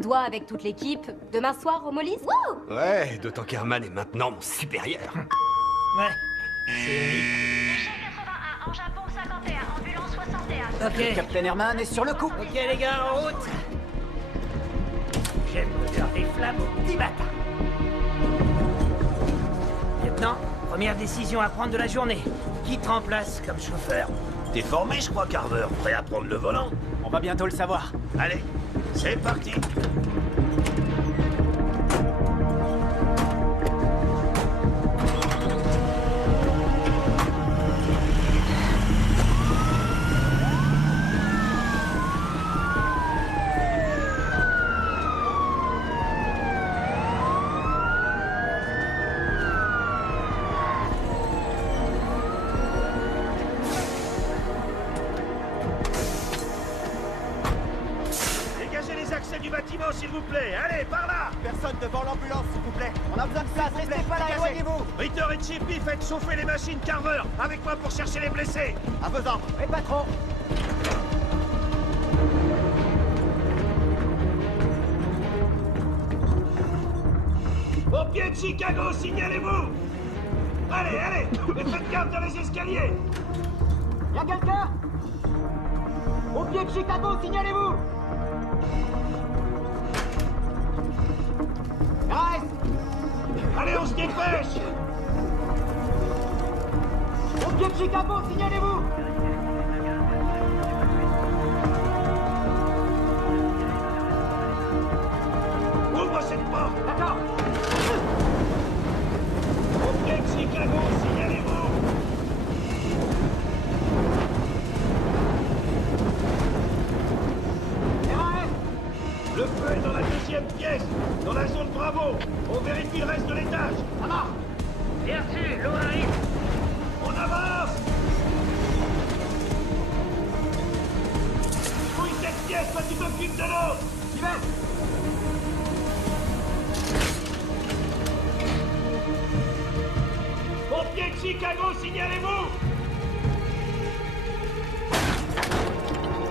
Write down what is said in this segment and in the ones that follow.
Doigt avec toute l'équipe, demain soir au Mollis. Wouh! Ouais, d'autant qu'Herman est maintenant mon supérieur. Ouais, c'est... Déchet 81, en Japon 51, ambulance 61. Ok, Captain Herman est sur le coup. ok les gars, en route. J'aime l'odeur des flammes au petit matin. Lieutenant, première décision à prendre de la journée. Qui te remplace comme chauffeur? T'es formé, je crois, Carver. Prêt à prendre le volant? On va bientôt le savoir. Allez, c'est parti. Dégagez les accès du bâtiment, s'il vous plaît. Allez, par là. Personne devant l'ambulance, s'il vous plaît. On a besoin de place, restez pas là, éloignez-vous. Ritter et Chippy, faites chauffer les machines, Carver. Avec moi pour chercher les blessés. À vos ordres. Et pas trop. Au pied de Chicago, signalez-vous. Allez, allez. Et faites gaffe dans les escaliers. Y'a quelqu'un? Au pied de Chicago, signalez-vous. Nice. Allez, on se dépêche. Au pied de Chicago, signalez-vous. Ouvre cette porte. D'accord. Au pied de Chicago, signalez-vous. RAS. Le feu est dans la deuxième pièce, dans la zone Bravo. On vérifie le reste de l'étage. Ça marche. Bien reçu, l'eau arrive. On avance. Fouille cette pièce, toi tu t'occupes de l'autre. J'y vais. Au pied de Chicago, signalez-vous.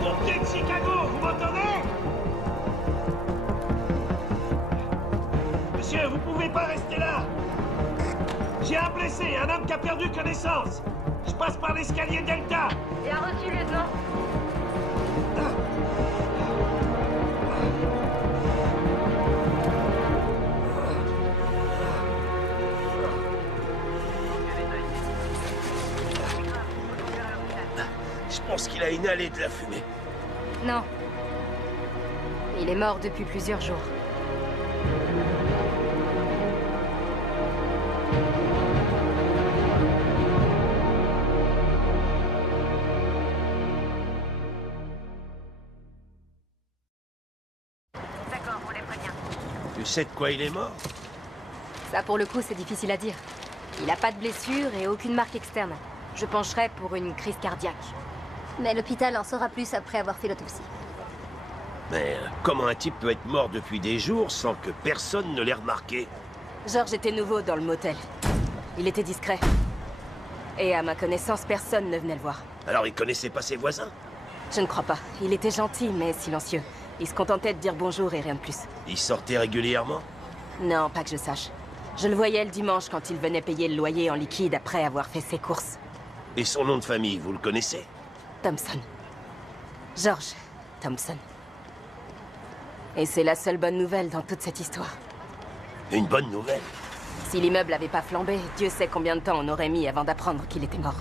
Au pied de Chicago, vous m'entendez? Monsieur, vous pouvez pas rester là. J'ai un blessé, un homme qui a perdu connaissance. Je passe par l'escalier Delta. Bien reçu, lieutenant. Je pense qu'il a inhalé de la fumée. Non. Il est mort depuis plusieurs jours. D'accord, on les prévient. Tu sais de quoi il est mort? Ça, pour le coup, c'est difficile à dire. Il a pas de blessure et aucune marque externe. Je pencherais pour une crise cardiaque. Mais l'hôpital en saura plus après avoir fait l'autopsie. Mais comment un type peut être mort depuis des jours sans que personne ne l'ait remarqué? George était nouveau dans le motel. Il était discret. Et à ma connaissance, personne ne venait le voir. Alors il connaissait pas ses voisins? Je ne crois pas. Il était gentil, mais silencieux. Il se contentait de dire bonjour et rien de plus. Il sortait régulièrement? Non, pas que je sache. Je le voyais le dimanche quand il venait payer le loyer en liquide après avoir fait ses courses. Et son nom de famille, vous le connaissez? Thompson. George Thompson. Et c'est la seule bonne nouvelle dans toute cette histoire. Une bonne nouvelle. Si l'immeuble n'avait pas flambé, Dieu sait combien de temps on aurait mis avant d'apprendre qu'il était mort.